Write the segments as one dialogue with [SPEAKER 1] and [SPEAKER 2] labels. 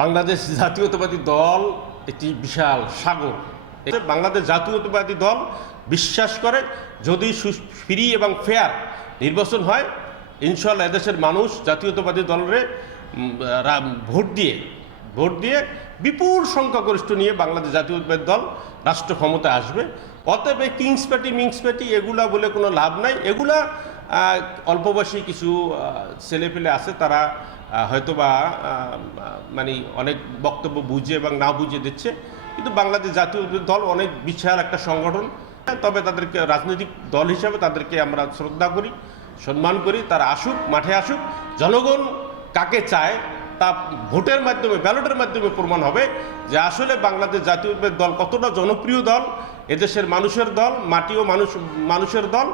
[SPEAKER 1] বাংলাদেশ জাতীয়তাবাদী দল একটি বিশাল সাগর। বাংলাদেশ জাতীয়তাবাদী দল বিশ্বাস করে যদি ফ্রি এবং ফেয়ার নির্বাচন হয় ইনশাল্লাহ এদেশের মানুষ জাতীয়তাবাদী দলের ভোট দিয়ে ভোট দিয়ে বিপুল সংখ্যাগরিষ্ঠ নিয়ে বাংলাদেশ জাতীয়তাবাদী দল রাষ্ট্র ক্ষমতায় আসবে। অতএব এই কিংস পার্টি, মিংস পার্টি এগুলা বলে কোনো লাভ নাই। এগুলা অল্পবাসী কিছু ছেলেপেলে আছে, তারা হয়তোবা মানে অনেক বক্তব্য বুঝে এবং না বুঝে দিচ্ছে। কিন্তু বাংলাদেশ জাতীয় দল অনেক বিশাল একটা সংগঠন। তবে তাদেরকে রাজনৈতিক দল হিসাবে তাদেরকে আমরা শ্রদ্ধা করি, সম্মান করি, তারা আসুক, মাঠে আসুক। জনগণ কাকে চায় তা ভোটের মাধ্যমে, ব্যালটের মাধ্যমে প্রমাণ হবে যে আসলে বাংলাদেশ জাতীয় দল কতটা জনপ্রিয় দল, এদেশের মানুষের দল, মাটি ও মানুষ, মানুষের দল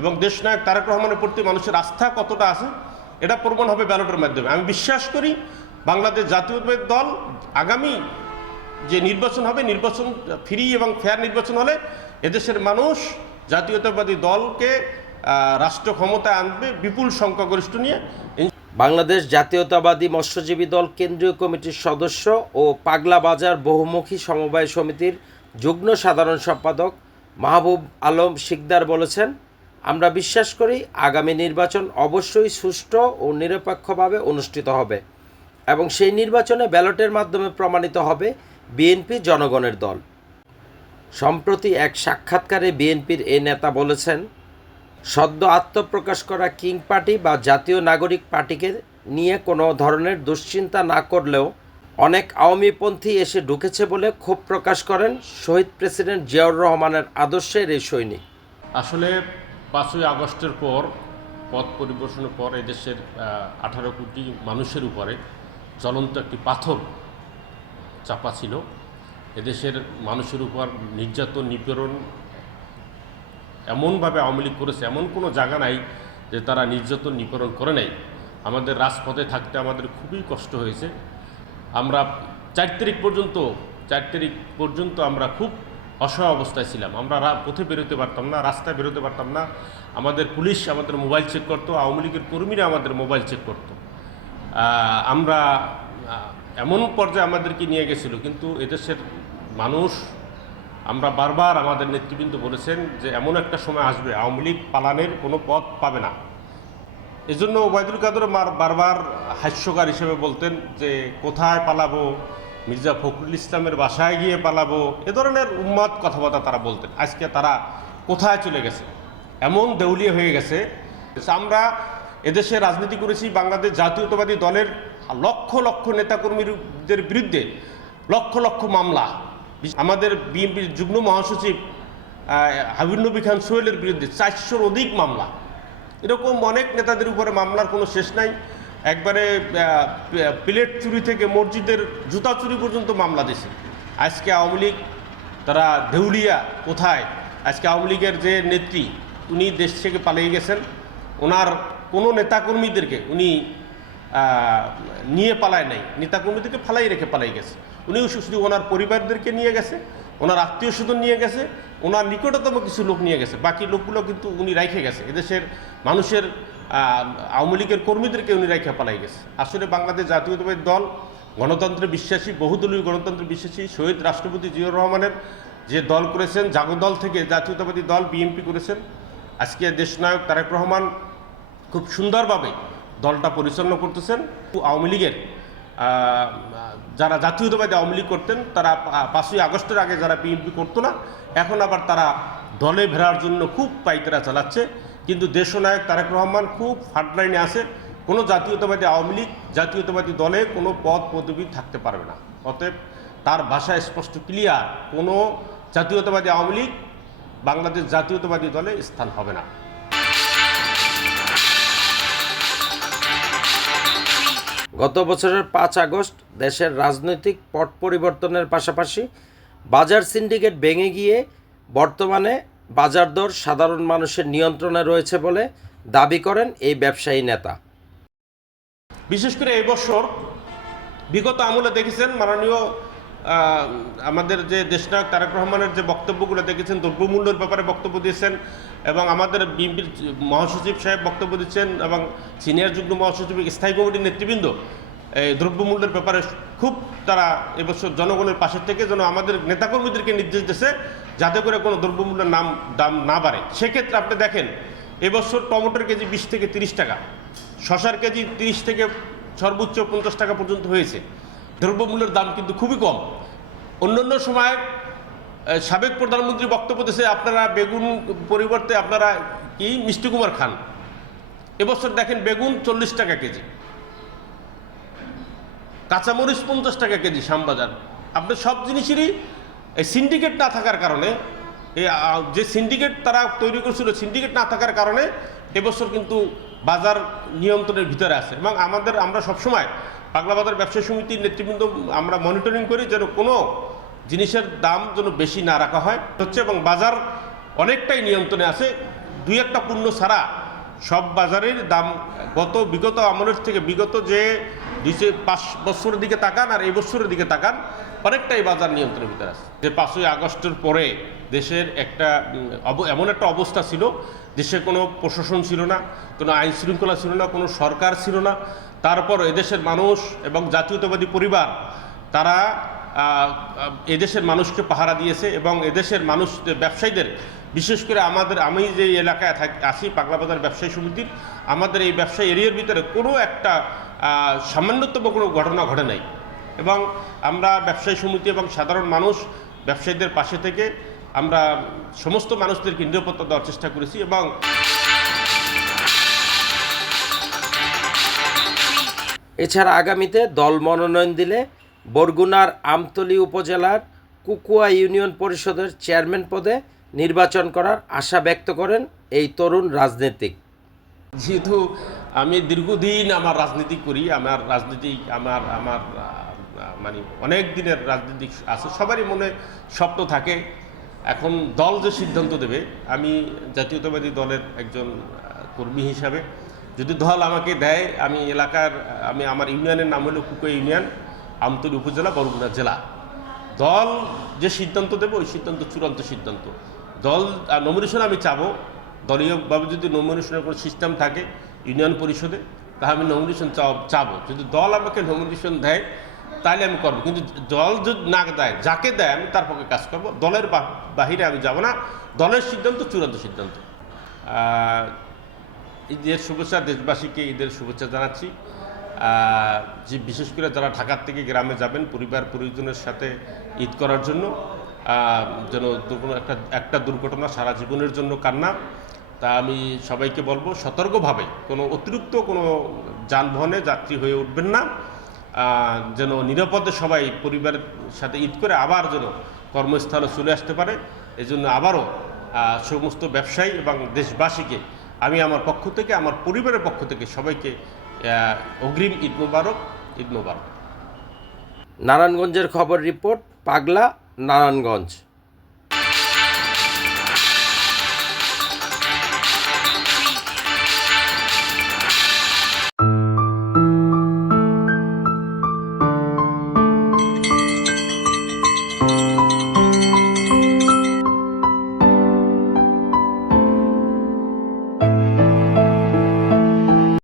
[SPEAKER 1] এবং দেশনায়ক তারেক রহমানের প্রতি মানুষের আস্থা কতটা আছে এটা প্রমাণ হবে ব্যালটের মাধ্যমে। আমি বিশ্বাস করি বাংলাদেশ জাতীয়তাবাদী দল আগামী যে নির্বাচন হবে, নির্বাচন ফ্রি এবং ফেয়ার নির্বাচন হলে এদেশের মানুষ জাতীয়তাবাদী দলকে রাষ্ট্র ক্ষমতায় আনবে বিপুল সংখ্যাগরিষ্ঠ নিয়ে।
[SPEAKER 2] বাংলাদেশ জাতীয়তাবাদী মৎস্যজীবী দল কেন্দ্রীয় কমিটির সদস্য ও পাগলা বাজার বহুমুখী সমবায় সমিতির যুগ্ম সাধারণ সম্পাদক মাহবুব আলম শিকদার বলেছেন আমরা বিশ্বাস করি আগামী নির্বাচন অবশ্যই সুষ্ঠু ও নিরপেক্ষভাবে অনুষ্ঠিত হবে এবং সেই নির্বাচনে ব্যালটের মাধ্যমে প্রমাণিত হবে বিএনপি জনগণের দল। সম্প্রতি এক সাক্ষাৎকারে বিএনপির এই নেতা বলেছেন, সদ্য আত্মপ্রকাশ করা কিং পার্টি বা জাতীয় নাগরিক পার্টিকে নিয়ে কোনো ধরনের দুশ্চিন্তা না করলেও অনেক আওয়ামীপন্থী এসে ঢুকেছে বলে ক্ষোভ প্রকাশ করেন শহীদ প্রেসিডেন্ট জিয়াউর রহমানের আদর্শের এই সৈনিক।
[SPEAKER 1] আসলে পাঁচই আগস্টের পর, পথ পরিবেশনের পর এদেশের আঠারো কোটি মানুষের উপরে জ্বলন্ত একটি পাথর চাপা ছিল। এদেশের মানুষের উপর নির্যাতন, নিপীড়ন এমনভাবে আওয়ামী লীগ করেছে, এমন কোনো জায়গা নাই যে তারা নির্যাতন, নিপীড়ন করে নাই। আমাদের রাজপথে থাকতে আমাদের খুবই কষ্ট হয়েছে। আমরা চার তারিখ পর্যন্ত, চার তারিখ পর্যন্ত আমরা খুব অসহায় অবস্থায় ছিলাম। আমরা পথে বেরোতে পারতাম না, রাস্তায় বেরোতে পারতাম না। আমাদের পুলিশ আমাদের মোবাইল চেক করতো, আওয়ামী লীগের কর্মীরা আমাদের মোবাইল চেক করতো। আমরা এমন পর্যায়ে আমাদেরকে নিয়ে গেছিল, কিন্তু এদেশের মানুষ, আমরা বারবার আমাদের নেতৃবৃন্দ বলেছেন যে এমন একটা সময় আসবে, আওয়ামী লীগ পালানের কোনো পথ পাবে না। এজন্য ওবায়দুল কাদের বারবার হাস্যকার হিসেবে বলতেন যে, কোথায় পালাবো? মির্জা ফখরুল ইসলামের বাসায় গিয়ে পালাবো এ ধরনের উন্মাদ কথাবার্তা তারা বলতেন। আজকে তারা কোথায় চলে গেছে? এমন দেউলিয়া হয়ে গেছে আমরা এদেশে রাজনীতি করেছি বাংলাদেশ জাতীয়তাবাদী দলের লক্ষ লক্ষ নেতাকর্মীদের বিরুদ্ধে লক্ষ লক্ষ মামলা। আমাদের বিএনপির যুগ্ম মহাসচিব আহ, হাবিব নবী খান সোহেলের বিরুদ্ধে চারশোর অধিক মামলা। এরকম অনেক নেতাদের উপরে মামলার কোনো শেষ নাই। একবারে প্লেট চুরি থেকে মসজিদের জুতা চুরি পর্যন্ত মামলা দিছে আজকে আওয়ামী লীগ, তারা দেউলিয়া কোথায়? আজকে আওয়ামী লীগের যে নেত্রী, উনি দেশ থেকে পালিয়ে গেছেন। ওনার কোনো নেতাকর্মীদেরকে উনি নিয়ে পালায় নাই। নেতাকর্মীদেরকে ফালাই রেখে পালাই গেছে। উনিও শুধু ওনার পরিবারদেরকে নিয়ে গেছে, ওনার আত্মীয় স্বজন নিয়ে গেছে। ওনার নিকটতম কিছু লোক নিয়ে গেছে। বাকি লোকগুলো কিন্তু উনি রাইখে গেছে। এদেশের মানুষের আওয়ামী লীগের কর্মীদেরকে উনি রাইখে পালাই গেছে। আসলে বাংলাদেশ জাতীয়তাবাদী দল, গণতন্ত্রে বিশ্বাসী, বহুদলীয় গণতন্ত্রে বিশ্বাসী শহীদ রাষ্ট্রপতি জিয়াউর রহমানের যে দল করেছেন জাগো দল থেকে জাতীয়তাবাদী দল বিএনপি করেছেন, আজকে দেশনায়ক তারেক রহমান খুব সুন্দরভাবে দলটা পরিচালনা করতেছেন। আওয়ামী লীগের যারা জাতীয়তাবাদী আওয়ামী লীগ করতেন, তারা পাঁচই আগস্টের আগে যারা বিএনপি করতো না, এখন আবার তারা দলে ফেরার জন্য খুব পাইতারা চালাচ্ছে। কিন্তু দেশনায়ক তারেক রহমান খুব হার্ডলাইনে আছে, কোনো জাতীয়তাবাদী আওয়ামী লীগ, জাতীয়তাবাদী দলে কোনো পদ, পদবি থাকতে পারবে না। অতএব তার ভাষায় স্পষ্ট ক্লিয়ার কোনো জাতীয়তাবাদী আওয়ামী লীগ বাংলাদেশ জাতীয়তাবাদী দলে স্থান হবে না।
[SPEAKER 2] গত বছরের পাঁচ আগস্ট দেশের রাজনৈতিক পট পরিবর্তনের পাশাপাশি বাজার সিন্ডিকেট ভেঙে গিয়ে বর্তমানে বাজার দর সাধারণ মানুষের নিয়ন্ত্রণে রয়েছে বলে দাবি করেন এই ব্যবসায়ী নেতা।
[SPEAKER 1] বিশেষ করে এই বছর বিগত আমলে দেখেছেন মাননীয় আমাদের যে দেশনায়ক তারেক রহমানের যে বক্তব্যগুলো দেখেছেন, দ্রব্যমূল্যের ব্যাপারে বক্তব্য দিয়েছেন এবং আমাদের বিএনপির মহাসচিব সাহেব বক্তব্য দিচ্ছেন এবং সিনিয়র যুগ্ম মহাসচিব স্থায়ী কমিটির নেতৃবৃন্দ এই দ্রব্যমূল্যের ব্যাপারে খুব তারা এবছর জনগণের পাশে থেকে যেন আমাদের নেতাকর্মীদেরকে নির্দেশ দিয়েছে যাতে করে কোনো দ্রব্যমূল্যের নাম, দাম না বাড়ে। সেক্ষেত্রে আপনি দেখেন, এবছর টমেটোর কেজি বিশ থেকে তিরিশ টাকা শশার কেজি তিরিশ থেকে সর্বোচ্চ পঞ্চাশ টাকা পর্যন্ত হয়েছে। দ্রব্যমূল্যের দাম কিন্তু খুবই কম। অন্যান্য সময় সাবেক প্রধানমন্ত্রী বক্তব্য দিয়েছে, আপনারা বেগুন পরিবর্তে আপনারা কি? মিষ্টি কুমার খান। এবছর দেখেন বেগুন চল্লিশ টাকা কেজি। কাঁচামরিচ পঞ্চাশ টাকা কেজি শ্যামবাজার। আপনার সব জিনিসেরই সিন্ডিকেট না থাকার কারণে যে সিন্ডিকেট তারা তৈরি করেছিল সিন্ডিকেট না থাকার কারণে এবছর কিন্তু বাজার নিয়ন্ত্রণের ভিতরে আছে। এবং আমাদের, আমরা সবসময় পাগলা বাজার ব্যবসা সমিতির নেতৃবৃন্দ, আমরা মনিটরিং করি যেন কোনো জিনিসের দাম যেন বেশি না রাখা হয়, হচ্ছে এবং বাজার অনেকটাই নিয়ন্ত্রণে আছে। দুই একটা পণ্য ছাড়া সব বাজারের দাম গত বিগত আমলের থেকে বিগত যে দুই চে- পাঁচ বছরের দিকে তাকান আর এই বছরের দিকে তাকান, অনেকটাই বাজার নিয়ন্ত্রণের ভিতরে আছে। যে পাঁচই আগস্টের পরে দেশের একটা এমন একটা অবস্থা ছিল, দেশে কোনো প্রশাসন ছিল না, কোনো আইন শৃঙ্খলা ছিল না, কোনো সরকার ছিল না। তারপর এদেশের মানুষ এবং জাতীয়তাবাদী পরিবার, তারা এদেশের মানুষকে পাহারা দিয়েছে এবং এদেশের মানুষ ব্যবসায়ীদের, বিশেষ করে আমাদের, আমি যে এলাকায় থাকি, আছি, পাগলাবাজার ব্যবসায়ী সমিতির, আমাদের এই ব্যবসায়ী এরিয়ার ভিতরে কোনো একটা সামান্যতম কোনো ঘটনা ঘটে নাই। এবং আমরা ব্যবসায়ী সমিতি এবং সাধারণ মানুষ, ব্যবসায়ীদের পাশে থেকে আমরা সমস্ত মানুষদেরকে নিরাপত্তা দেওয়ার চেষ্টা করেছি এবং
[SPEAKER 2] এছাড়া আগামীতে দল মনোনয়ন দিলে বরগুনার আমতলী উপজেলার কুকুয়া ইউনিয়ন পরিষদের চেয়ারম্যান পদে নির্বাচন করার আশা ব্যক্ত করেন এই তরুণ রাজনীতিক।
[SPEAKER 1] যেহেতু আমি দীর্ঘদিন আমার রাজনীতি করি, আমার রাজনীতি, আমার আমার মানে অনেক দিনের রাজনীতিক আছে, সবারই মনে স্বপ্ন থাকে, এখন দল যে সিদ্ধান্ত দেবে, আমি জাতীয়তাবাদী দলের একজন কর্মী হিসাবে, যদি দল আমাকে দেয়, আমি এলাকার, আমি আমার ইউনিয়নের নাম হলো কুকুয়া ইউনিয়ন আমতলী উপজেলা, বরগুনা জেলা। দল যে সিদ্ধান্ত দেবে, ওই সিদ্ধান্ত চূড়ান্ত সিদ্ধান্ত। দল নমিনেশন আমি চাবো। দলীয়ভাবে যদি নমিনেশনের কোনো সিস্টেম থাকে ইউনিয়ন পরিষদে, তাহলে আমি নমিনেশন চাবো। যদি দল আমাকে নমিনেশন দেয়, তাহলে আমি করব। কিন্তু দল যদি না দেয়, যাকে দেয়, আমি তার পক্ষে কাজ করব। দলের বাহিরে আমি যাব না। দলের সিদ্ধান্ত চূড়ান্ত সিদ্ধান্ত। ঈদের শুভেচ্ছা দেশবাসীকে ঈদের শুভেচ্ছা জানাচ্ছি। যে বিশেষ করে যারা ঢাকার থেকে গ্রামে যাবেন, পরিবার, পরিজনের সাথে ঈদ করার জন্য যেন একটা একটা দুর্ঘটনা সারা জীবনের জন্য কান্না। তা আমি সবাইকে বলব, সতর্কভাবে কোনো অতিরিক্ত কোনো যানবাহনে যাত্রী হয়ে উঠবেন না। যেন নিরাপদে সবাই পরিবারের সাথে ঈদ করে আবার যেন কর্মস্থলে চলে আসতে পারে। এজন্য আবারও সমস্ত ব্যবসায়ী এবং দেশবাসীকে আমি আমার পক্ষ থেকে, আমার পরিবারের পক্ষ থেকে সবাইকে অগ্রিম ঈদ মুবারক ঈদ মুবারক।
[SPEAKER 2] নারায়ণগঞ্জের খবর রিপোর্ট পাগলা নারায়ণগঞ্জ।